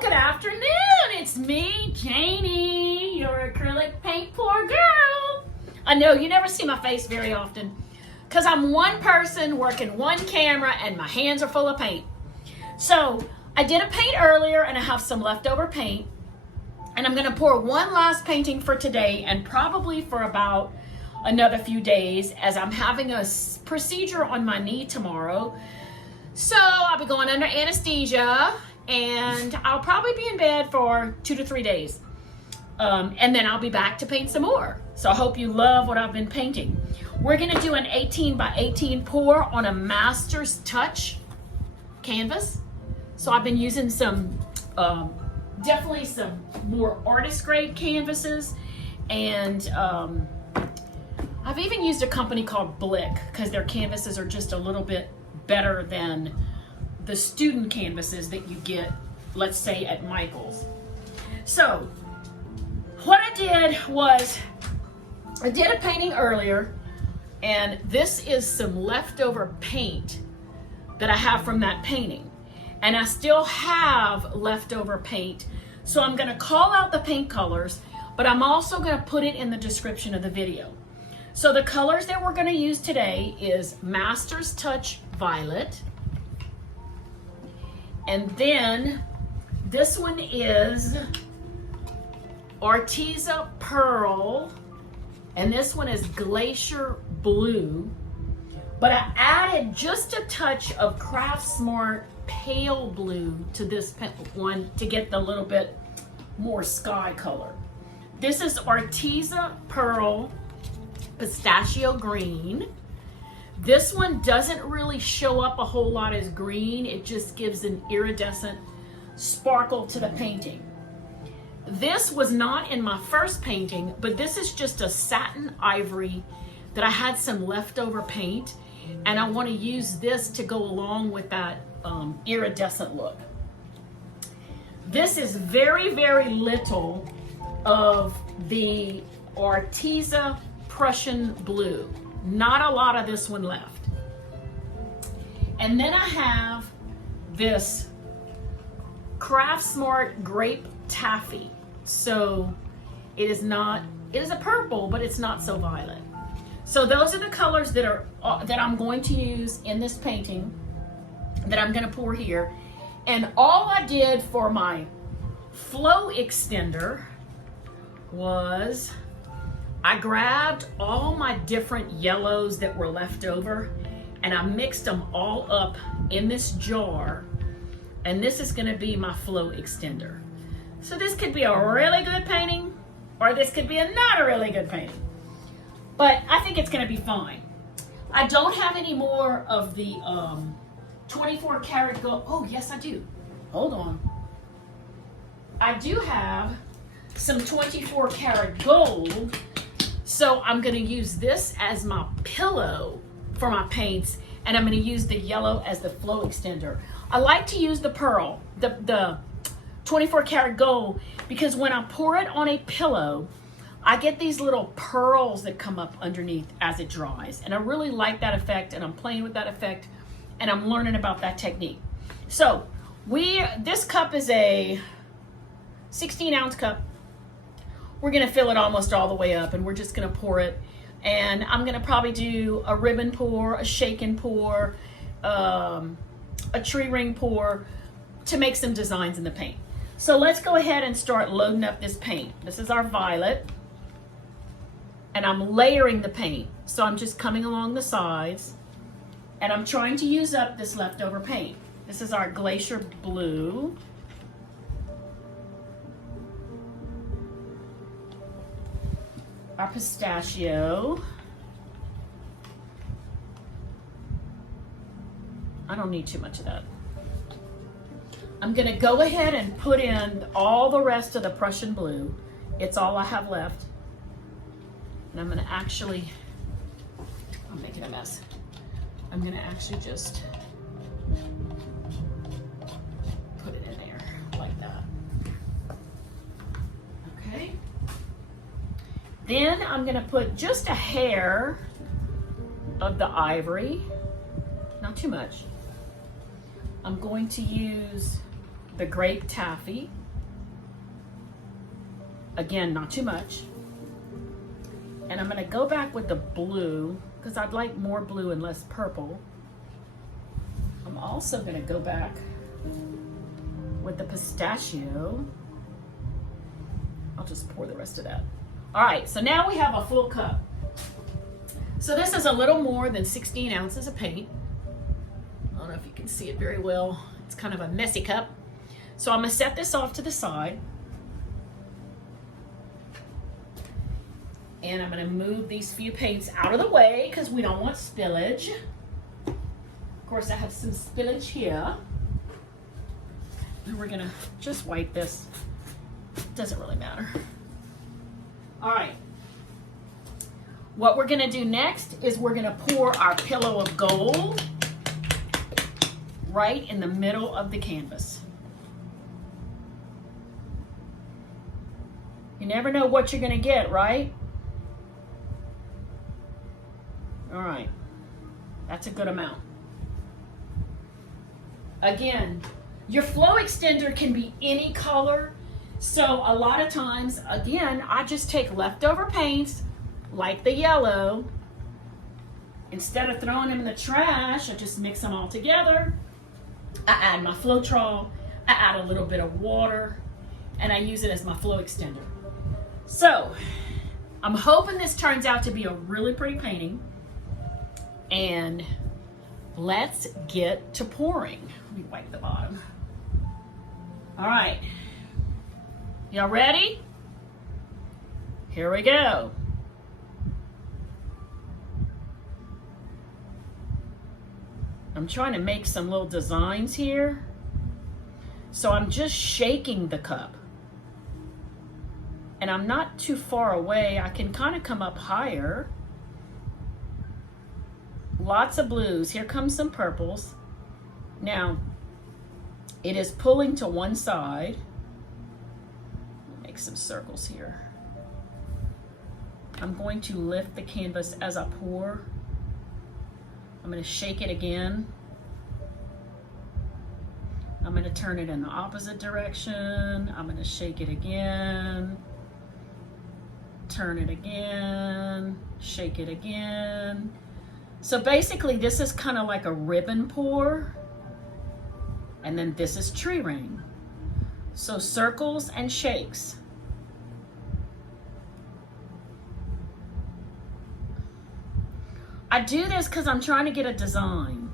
good afternoon. It's me, Janie, your acrylic paint pour girl. I know you never see my face very often because I'm one person working one camera and my hands are full of paint. So I did a paint earlier and I have some leftover paint. And I'm gonna pour one last painting for today and probably for about another few days as I'm having a procedure on my knee tomorrow. So I'll be going under anesthesia and I'll probably be in bed for 2 to 3 days. And then I'll be back to paint some more. So I hope you love what I've been painting. We're gonna do an 18 by 18 pour on a Master's Touch canvas. So I've been using some, definitely some more artist grade canvases. And I've even used a company called Blick because their canvases are just a little bit better than the student canvases that you get, let's say, at Michael's. So what I did was I did a painting earlier, and this is some leftover paint that I have from that painting. And I still have leftover paint. So I'm gonna call out the paint colors, but I'm also gonna put it in the description of the video. So the colors that we're gonna use today is Master's Touch Violet. And then this one is Arteza Pearl. And this one is Glacier Blue. But I added just a touch of CraftSmart Pale Blue to this one to get the little bit more sky color. This is Arteza Pearl Pistachio Green. This one doesn't really show up a whole lot as green. It just gives an iridescent sparkle to the painting. This was not in my first painting, but this is just a Satin Ivory that I had some leftover paint, and I want to use this to go along with that iridescent look. This is very, very little of the Arteza Prussian Blue. Not a lot of this one left. And then I have this CraftSmart Grape Taffy. So it is a purple, but it's not so violet. So those are the colors that I'm going to use in this painting that I'm going to pour here. And all I did for my flow extender was I grabbed all my different yellows that were left over and I mixed them all up in this jar. And this is going to be my flow extender. So this could be a really good painting, or this could be not a really good painting. But I think it's going to be fine. I don't have any more of the 24 karat gold. Oh, yes, I do. Hold on. I do have some 24 karat gold. So I'm going to use this as my pillow for my paints, and I'm going to use the yellow as the flow extender. I like to use the pearl, the 24 karat gold, because when I pour it on a pillow, I get these little pearls that come up underneath as it dries. And I really like that effect, and I'm playing with that effect, and I'm learning about that technique. So this cup is a 16-ounce cup. We're gonna fill it almost all the way up, and we're just gonna pour it. And I'm gonna probably do a ribbon pour, a shaken pour, a tree ring pour to make some designs in the paint. So let's go ahead and start loading up this paint. This is our violet, and I'm layering the paint. So I'm just coming along the sides, and I'm trying to use up this leftover paint. This is our Glacier Blue. Our Pistachio. I don't need too much of that. I'm gonna go ahead and put in all the rest of the Prussian Blue. It's all I have left. And I'm gonna actually, I'm making a mess. I'm gonna actually just put it in there like that. Okay. Then I'm gonna put just a hair of the ivory, not too much. I'm going to use the Grape Taffy. Again, not too much. And I'm gonna go back with the blue because I'd like more blue and less purple. I'm also gonna go back with the Pistachio. I'll just pour the rest of that. All right, so now we have a full cup. So this is a little more than 16 ounces of paint. I don't know if you can see it very well. It's kind of a messy cup. So I'm gonna set this off to the side. And I'm gonna move these few paints out of the way because we don't want spillage. Of course, I have some spillage here. And we're gonna just wipe this. Doesn't really matter. All right. What we're gonna do next is we're gonna pour our pillow of gold right in the middle of the canvas. You never know what you're gonna get, right? All right, that's a good amount. Again, your flow extender can be any color. So a lot of times, again, I just take leftover paints, like the yellow. Instead of throwing them in the trash, I just mix them all together. I add my Floetrol, I add a little bit of water, and I use it as my flow extender. So, I'm hoping this turns out to be a really pretty painting. And let's get to pouring. Let me wipe the bottom. All right. Y'all ready? Here we go. I'm trying to make some little designs here. So I'm just shaking the cup. And I'm not too far away. I can kind of come up higher. Lots of blues. Here comes some purples. Now, it is pulling to one side. Make some circles here. I'm going to lift the canvas as I pour. I'm going to shake it again. I'm going to turn it in the opposite direction. I'm going to shake it again. Turn it again. Shake it again. So basically this is kind of like a ribbon pour, and then this is tree ring. So circles and shakes. I do this because I'm trying to get a design.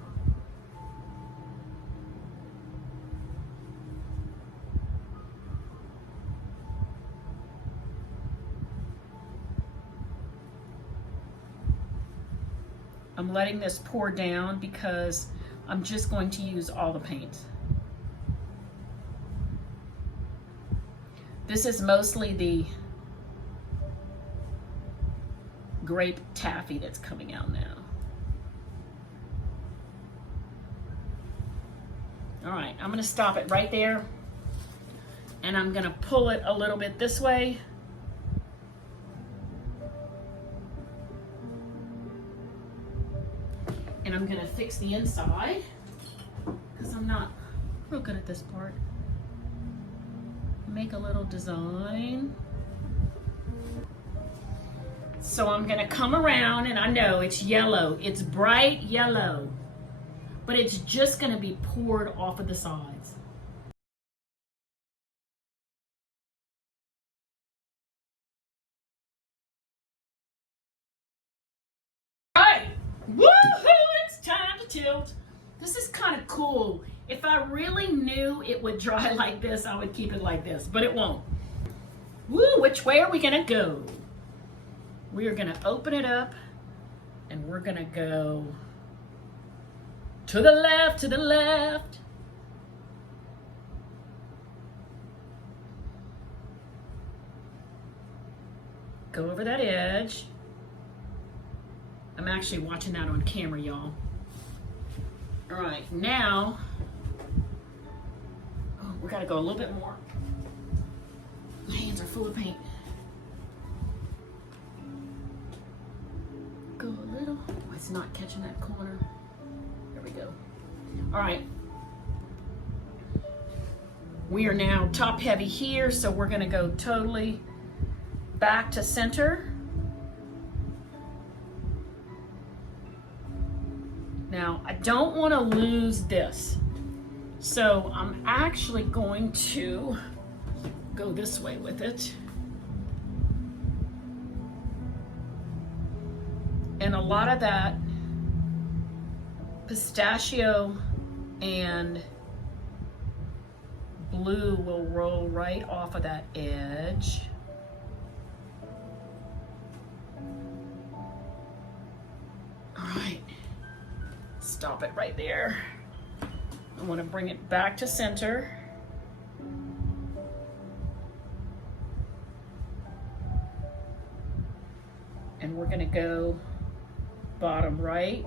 I'm letting this pour down because I'm just going to use all the paint. This is mostly the Grape Taffy that's coming out now. All right, I'm gonna stop it right there, and I'm gonna pull it a little bit this way. And I'm gonna fix the inside because I'm not real good at this part. Make a little design. So I'm gonna come around, and I know it's yellow, it's bright yellow, but it's just gonna be poured off of the sides. All right, woohoo, it's time to tilt. This is kind of cool. If I really knew it would dry like this, I would keep it like this, but it won't. Woo, which way are we gonna go? We are gonna open it up, and we're gonna go to the left, to the left. Go over that edge. I'm actually watching that on camera, y'all. All right, now, oh, we gotta go a little bit more. My hands are full of paint. Go a little. Oh, it's not catching that corner. There we go. All right. We are now top heavy here, so we're gonna go totally back to center. Now, I don't wanna lose this. So I'm actually going to go this way with it. And a lot of that pistachio and blue will roll right off of that edge. All right, stop it right there. I want to bring it back to center. And we're going to go bottom right.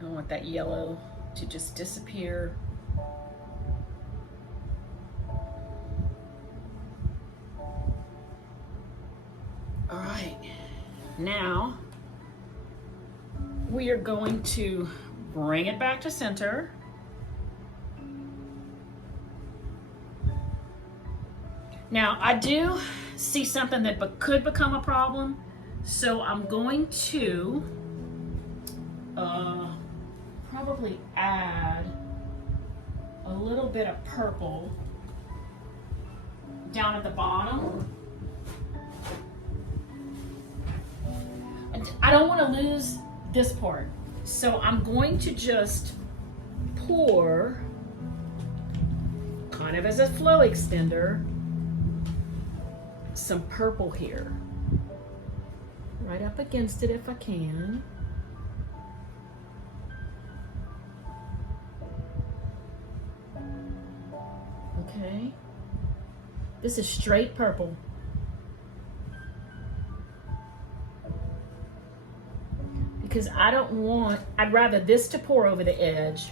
I want that yellow to just disappear. All right, now we are going to bring it back to center. Now, I do see something that could become a problem, so I'm going to probably add a little bit of purple down at the bottom. I don't want to lose this part, so I'm going to just pour, kind of as a flow extender, some purple here, right up against it if I can. Okay, this is straight purple. Because I don't want, I'd rather this to pour over the edge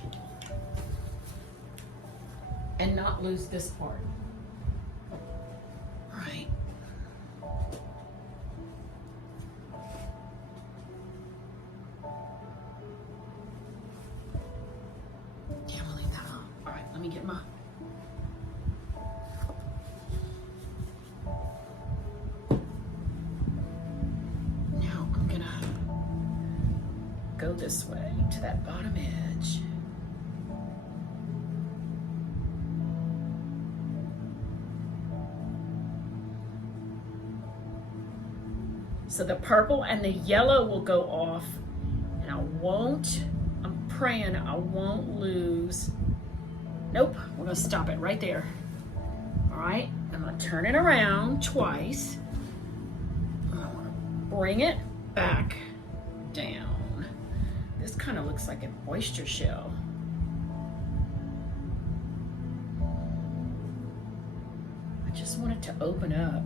and not lose this part. Right. Yeah, I'm gonna leave that on. All right, let me get my, now I'm gonna go this way to that bottom edge. So the purple and the yellow will go off, and I'm praying I won't lose. Nope, we're gonna stop it right there. All right, I'm gonna turn it around twice. I wanna bring it back down. This kind of looks like an oyster shell. I just want it to open up.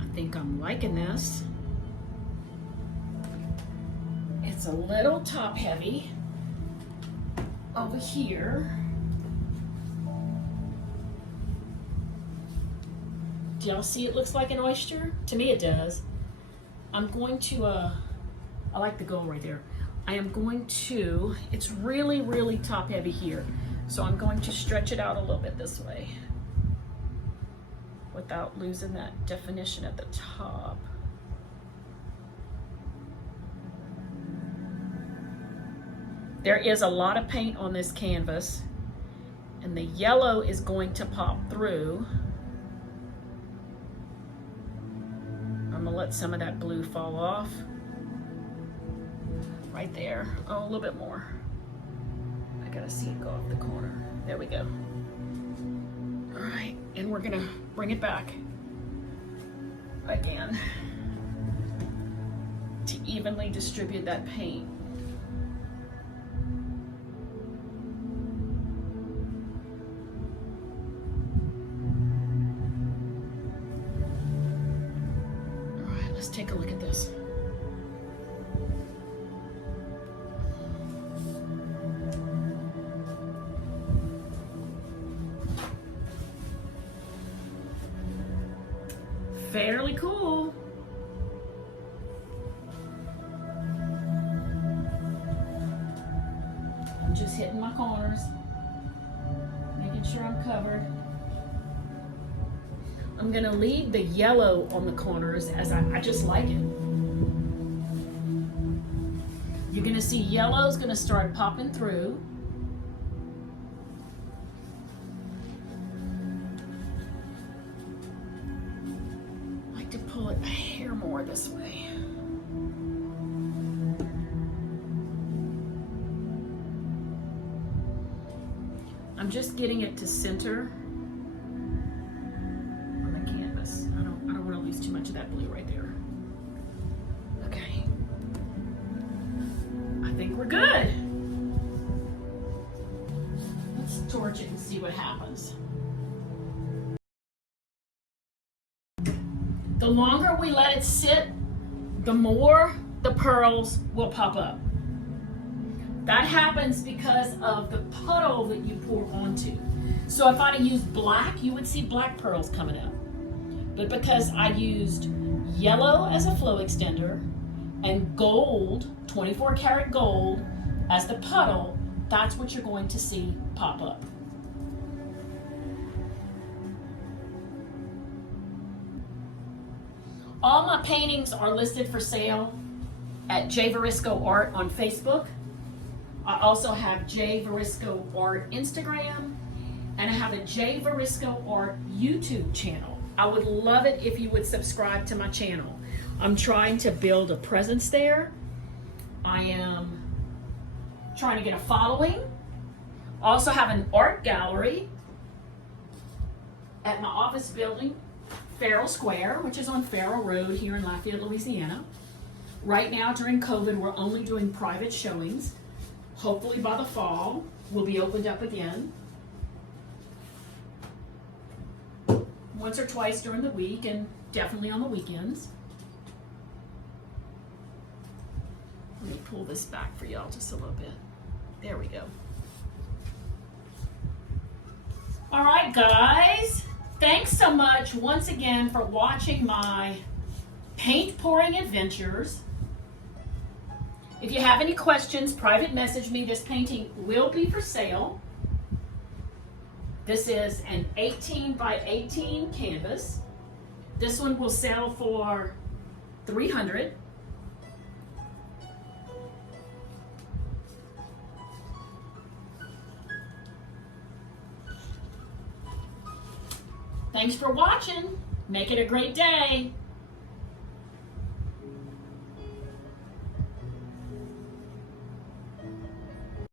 I think I'm liking this. It's a little top heavy over here. Do y'all see it looks like an oyster? To me it does. I'm going to, I like the gold right there. I am going to, it's really, really top heavy here. So I'm going to stretch it out a little bit this way, without losing that definition at the top. There is a lot of paint on this canvas, and the yellow is going to pop through. I'm gonna let some of that blue fall off. Right there. Oh, a little bit more. I gotta see it go off the corner. There we go. All right, and we're gonna bring it back again to evenly distribute that paint. Let's take a look at this. Fairly cool. I'm just hitting my corners, making sure I'm covered. I'm gonna leave the yellow on the corners as I just like it. You're gonna see yellow's gonna start popping through. I like to pull it a hair more this way. I'm just getting it to center on the canvas. I don't want to lose too much of that blue right there. Okay. I think we're good. Let's torch it and see what happens. The longer we let it sit, the more the pearls will pop up. That happens because of the puddle that you pour onto. So if I used black, you would see black pearls coming up. But because I used yellow as a flow extender and gold, 24 karat gold, as the puddle, that's what you're going to see pop up. All my paintings are listed for sale at Janie Varisco Art on Facebook. I also have Janie Varisco Art Instagram, and I have a Janie Varisco Art YouTube channel. I would love it if you would subscribe to my channel. I'm trying to build a presence there. I am trying to get a following. I also have an art gallery at my office building, Farrell Square, which is on Farrell Road here in Lafayette, Louisiana. Right now during COVID, we're only doing private showings. Hopefully by the fall, we'll be opened up again. Once or twice during the week and definitely on the weekends. Let me pull this back for y'all just a little bit. There we go. All right, guys. Thanks so much once again for watching my paint pouring adventures. If you have any questions, private message me. This painting will be for sale. This is an 18 by 18 canvas. This one will sell for $300. Thanks for watching. Make it a great day.